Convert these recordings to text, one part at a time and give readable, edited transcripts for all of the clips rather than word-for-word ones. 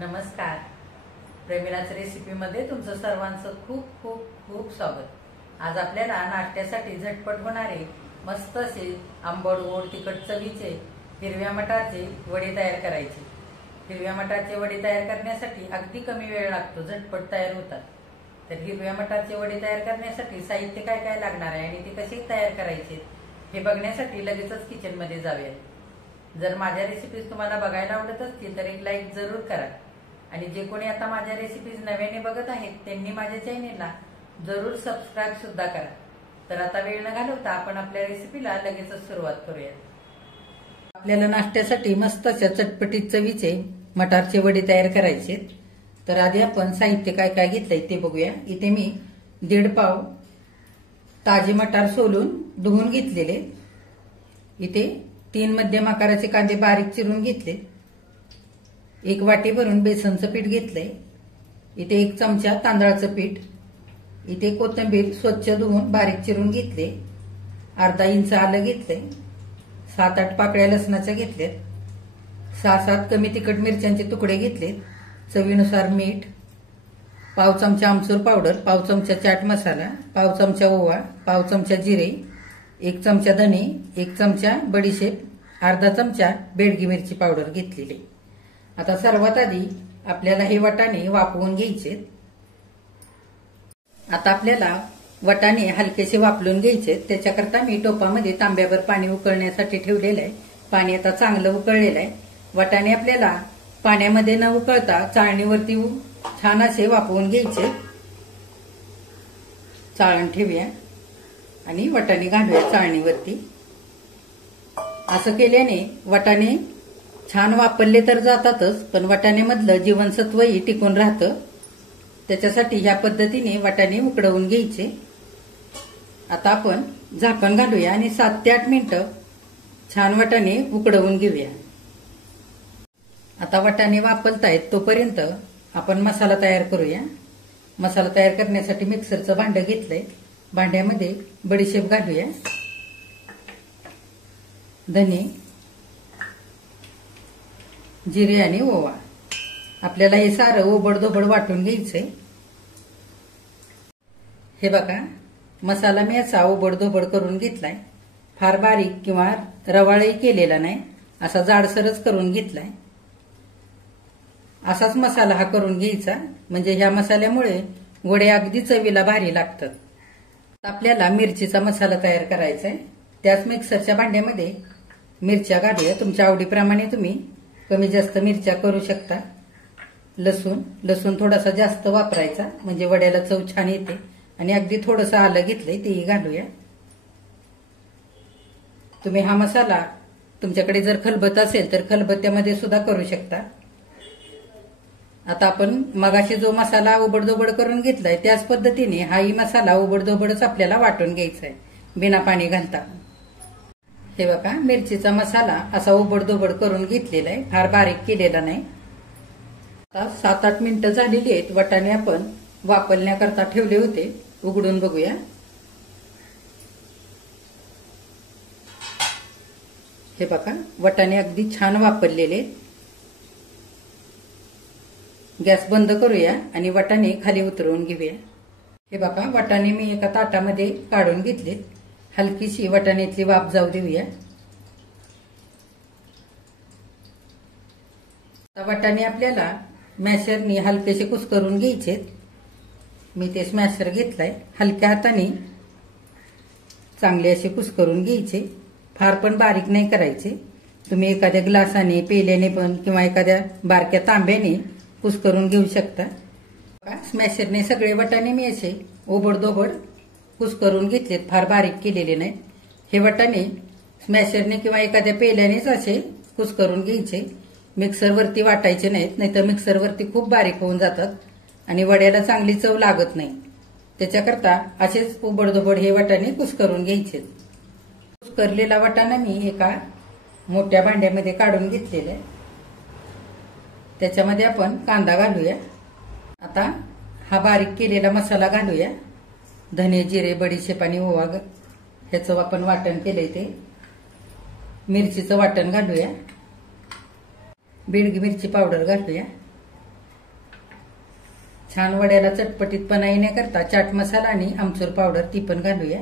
नमस्कार. प्रेमिलाच रेसिपीमध्ये तुमचं सर्वांचं खूप खूप खूप स्वागत. आज आपल्याला नाश्त्यासाठी झटपट होणारे मस्त असे आंबट गोड तिखट चवीचे हिरव्या मटारचे वडे तयार करायचे. हिरव्या मटारचे वडे तयार करण्यासाठी अगदी कमी वेळ लागतो, झटपट तयार होतात. तर हिरव्या मटारचे वडे तयार करण्यासाठी साहित्य काय काय लागणार आहे आणि ते कसे तयार करायचे हे बघण्यासाठी लगेचच किचनमध्ये जाऊया. जर माझ्या रेसिपीज तुम्हाला बघायला आवडत असतील तर एक लाईक जरूर करा आणि जे कोणी आता माझ्या रेसिपीज नव्याने बघत आहेत त्यांनी माझ्या चॅनेलला जरूर सबस्क्राईब सुद्धा करा. तर आता वेळ न घालवता आपण आपल्या रेसिपीला लगेचच सुरुवात करूया. आपल्याला नाश्त्यासाठी मस्त अशा चटपटीत चवीचे मटारचे वडे तयार करायचे. तर आधी आपण साहित्य काय काय घेतलंय ते बघूया. इथे मी 1.5 पाव ताजे मटार सोलून धुवून घेतलेले. इथे 3 मध्यम आकाराचे कांदे बारीक चिरून घेतले. 1 वाटी भरून बेसनचं पीठ घेतलंय. इथे 1 चमचा तांदळाचं पीठ. इथे कोथिंबीर स्वच्छ धुवून बारीक चिरून घेतले. अर्धा इंच आलं घेतलंय. 7-8 पाकळ्या लसणाच्या घेतल्यात. 6-7 कमी तिखट मिरच्यांचे तुकडे घेतलेत. चवीनुसार मीठ, पाव चमचा आमचूर पावडर, पाव चमचा चाट मसाला, पाव चमचा ओवा, पाव चमचा जिरे, 1 चमचा धने, 1 चमचा बडीशेप, अर्धा चमचा बेडगी मिरची पावडर घेतलेली. आता सर्वात आधी आपल्याला हे वाटाणे वाफवून घ्यायचे. आता आपल्याला वाटाणे हलकेसे वाफलून घ्यायचे. त्याच्याकरता मी टोपामध्ये तांब्यावर पाणी उकळण्यासाठी ठेवलेलं आहे. पाणी आता चांगलं उकळलेलं आहे. वाटाणे आपल्याला पाण्यामध्ये न उकळता चाळणीवरती छान असे वाफवून घ्यायचे. चाळण ठेवूया आणि वाटाणे घालूया चाळणीवरती. असं केल्याने वाटाणे छान वापरले तर जातातच, पण वाटाण्यामधलं जीवनसत्वही टिकून राहतं. त्याच्यासाठी ह्या पद्धतीने वाटाणे उकडवून घ्यायचे. आता आपण झाकण घालूया आणि 7 ते 8 मिनिटं छान वाटाणे उकडवून घेऊया. आता वाटाणे वापरतायत तोपर्यंत आपण मसाला तयार करूया. मसाला तयार करण्यासाठी मिक्सरचं भांडं घेतलंय. भांड्यामध्ये बडीशेप घालूया, धने, जिरे आणि ओवा. आपल्याला हे सारं ओबडधोबड वाटून घ्यायचंय. हे बघा, मसाला मी असा ओबडधोबड करून घेतलाय. फार बारीक किंवा रवाळही केलेला नाही, असा जाडसरच करून घेतलाय. असाच मसाला हा करून घ्यायचा, म्हणजे ह्या मसाल्यामुळे वडे अगदी चवीला भारी लागतात. आपल्याला मिरचीचा मसाला तयार करायचा आहे. त्याच मिक्सरच्या भांड्यामध्ये मिरच्या घालूया. तुमच्या आवडीप्रमाणे तुम्ही कमी जास्त मिरच्या करू शकता. लसूण थोडासा जास्त वापरायचा, म्हणजे वड्याला चव छान येते. आणि अगदी थोडंसं आलं घेतलंय तेही घालूया. तुम्ही हा मसाला तुमच्याकडे जर खलबत असेल तर खलबत्त्यामध्ये सुद्धा करू शकता. आता आपण मगाशी जो मसाला उबडधोबड करून घेतलाय त्याच पद्धतीने हाही मसाला उबडधोबडच आपल्याला वाटून घ्यायचा आहे, बिना पाणी घालता. हे बघा, मिरचीचा मसाला असा उबडधोबड करून घेतलेला आहे, फार बारीक केलेला नाही. आता 7-8 मिनिटं झालेली आहेत. वाटाणे आपण वापरण्याकरता ठेवले होते. उघडून बघूया. हे बघा, वाटाणे अगदी छान वापरलेले. गॅस बंद करूया आणि वाटाणे खाली उतरवून घेऊया. हे बघा, वाटाणे मी एका ताटामध्ये काढून घेतले. हलकीशी वाटाण्यातली वाफ जाऊ देऊया. वाटाणे आपल्याला मॅशरनी हलकेसे कुस्करून घ्यायचे. मी ते स्मॅशर घेतलाय. हलक्या हाताने चांगले असे कुस्करून घ्यायचे. फार पण बारीक नाही करायचे. तुम्ही एखाद्या ग्लासाने, पेल्याने पण किंवा एखाद्या बारक्या तांब्याने कुस्करून घेऊ शकता. स्मॅशरने सगळे वाटाणे मी असे ओबडधोबड कुस्करून घेतलेत, फार बारीक केलेले नाहीत. हे वाटाणे स्मॅशरने किंवा एखाद्या पेल्यानेच असे कुस्करून घ्यायचे. मिक्सरवरती वाटायचे नाहीत, नाहीतर मिक्सरवरती खूप बारीक होऊन जातात आणि वड्याला चांगली चव लागत नाही. त्याच्याकरता असेच ओबडधोबड हे वाटाणे कुस्करून घ्यायचे. कुस्करलेला वाटाणा मी एका मोठ्या भांड्यामध्ये काढून घेतलेला आहे. त्याच्यामध्ये आपण कांदा घालूया. आता हा बारीक केलेला मसाला घालूया. धने, जिरे, बडीशेप आणि ओवा ह्याचं आपण वाटण केलंय ते. मिरचीचं वाटण घालूया. बेडगी मिरची पावडर घालूया. छान वड्याला चटपटीतपणा येण्याकरता चाट मसाला आणि आमचूर पावडर ती पण घालूया.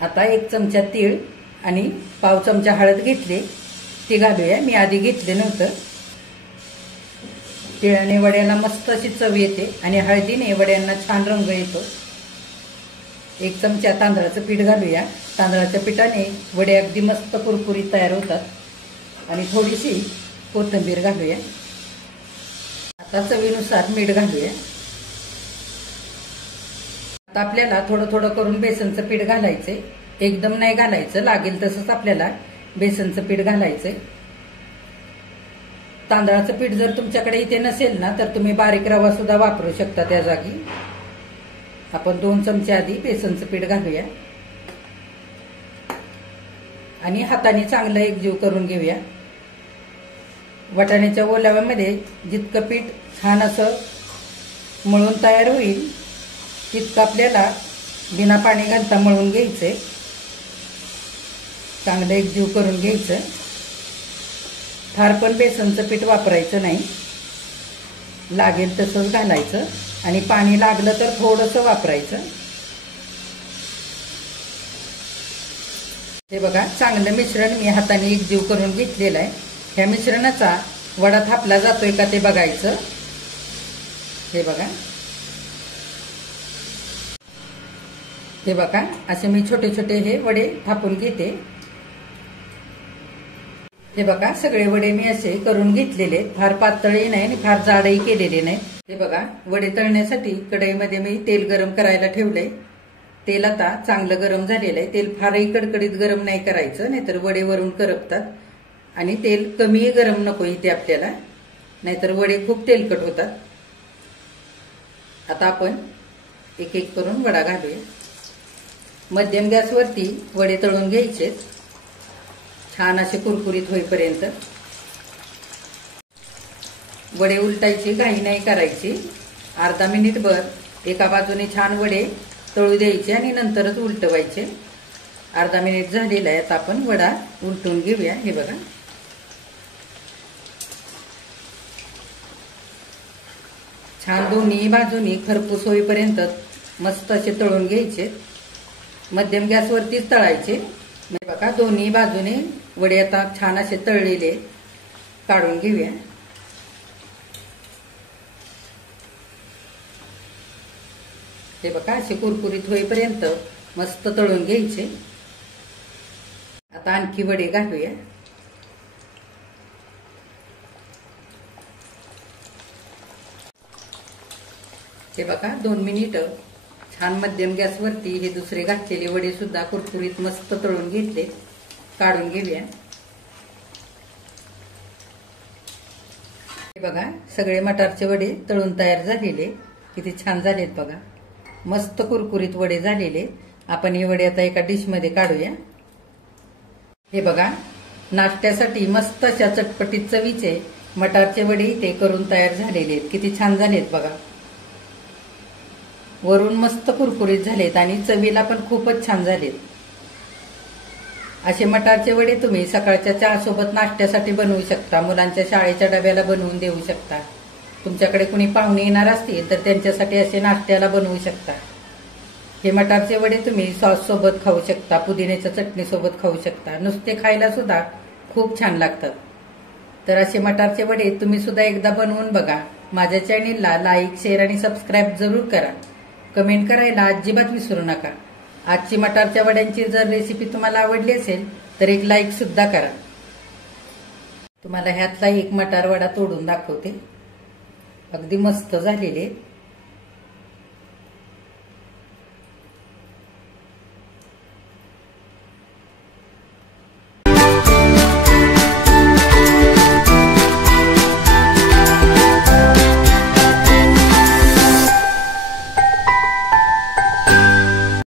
आता 1 चमचा तीळ आणि पाव चमचा हळद घेतले ती घालूया. मी आधी घेतले नव्हतं. तिळाने वड्याला मस्त अशी चव येते आणि हळदीने वड्यांना छान रंग येतो. 1 चमचा तांदळाचं पीठ घालूया. तांदळाच्या पिठाने वडे अगदी मस्त कुरकुरीत तयार होतात. आणि थोडीशी कोथिंबीर घालूया. आता चवीनुसार मीठ घालूया. आता आपल्याला थोडं थोडं करून बेसनचं पीठ घालायचंय. एकदम नाही घालायचं, लागेल तसंच आपल्याला बेसनचं पीठ घालायचंय. तांदळाचं पीठ जर तुमच्याकडे इथे नसेल ना तर तुम्ही बारीक रवा सुद्धा वापरू शकता त्या जागी. आपण 2 चमचे आधी बेसनचं पीठ घालूया आणि हाताने चांगलं एकजीव करून घेऊया. वाटाण्याच्या ओल्याव्यामध्ये जितकं पीठ छान असं मळून तयार होईल तितकं आपल्याला बिना पाणी घालता मळून घ्यायचंय. चांगलं एकजीव करून घ्यायचं. फार पण बेसनचं पीठ वापरायचं नाही, लागेल तसंच घालायचं आणि पाणी लागलं तर थोडंसं वापरायचं. हे बघा, चांगलं मिश्रण मी हाताने एकजीव करून घेतलेलं आहे. ह्या मिश्रणाचा वडा थापला जातोय का ते बघायचं. हे बघा, हे बघा, असे मी छोटे छोटे हे वडे थापून घेते. हे बघा, सगळे वडे मी असे करून घेतलेले, फार पातळही नाही आणि फार जाडही केलेले नाही. हे बघा, वडे तळण्यासाठी कढईमध्ये मी तेल गरम करायला ठेवलंय. तेल आता चांगलं गरम झालेलं आहे. तेल फारही कडकडीत गरम नाही करायचं, नाहीतर वडे वरून करपतात. आणि तेल कमी गरम नको इथे आपल्याला, नाहीतर वडे खूप तेलकट होतात. आता आपण एक एक करून वडा घालूया. मध्यम गॅसवरती वडे तळून घ्यायचे, छान असे कुरकुरीत होईपर्यंत. वडे उलटायची घाई नाही करायची. अर्धा मिनिटभर एका बाजूने छान वडे तळू द्यायचे आणि नंतरच उलटवायचे. अर्धा मिनिट झालेला आहे. आता आपण वडा उलटून घेऊया. हे बघा, छान दोन्ही बाजूनी खरपूस होईपर्यंत मस्त असे तळून घ्यायचे. मध्यम गॅसवरतीच तळायचे. बघा, दोन्ही बाजूने वडे आता छान असे तळलेले काढून घेऊया. हे बघा, असे कुरकुरीत होईपर्यंत मस्त तळून घ्यायचे. आता आणखी वडे घालूया. हे बघा, 2 मिनिटं छान मध्यम गॅसवरती हे दुसरे घातलेले वडे सुद्धा कुरकुरीत मस्त तळून घेतले, काढून घेऊया. हे बघा, सगळे मटारचे वडे तळून तयार झालेले, किती छान झालेत बघा. मस्त कुरकुरीत वडे झालेले. आपण हे वडे आता एका डिशमध्ये काढूया. हे बघा, नाश्त्यासाठी मस्त अशा चटपटीत चवीचे मटारचे वडे इथे करून तयार झालेले आहेत. किती छान झालेत बघा. वरून मस्त कुरकुरीत झालेत आणि चवीला पण खूपच छान झालेत. असे मटारचे वडे तुम्ही सकाळच्या चहासोबत नाश्त्यासाठी बनवू शकता. मुलांच्या शाळेच्या डब्याला बनवून देऊ शकता. तुमच्याकडे कुणी पाहुणे येणार असतील तर त्यांच्यासाठी असे नाश्त्याला बनवू शकता. हे मटारचे वडे तुम्ही सॉस सोबत खाऊ शकता, पुदिन्याच्या चटणी सोबत खाऊ शकता. नुसते खायला सुद्धा खूप छान लागतात. तर असे मटारचे वडे तुम्ही सुद्धा एकदा बनवून बघा. माझ्या चॅनेलला लाईक, शेअर आणि सबस्क्राईब जरूर करा. कमेंट करायला अजिबात विसरू नका. आजची मटारच्या वड्यांची जर रेसिपी तुम्हाला आवडली असेल तर एक लाईक सुद्धा करा. तुम्हाला ह्यातला एक मटार वडा तोडून दाखवते. अगदी मस्त झालेले.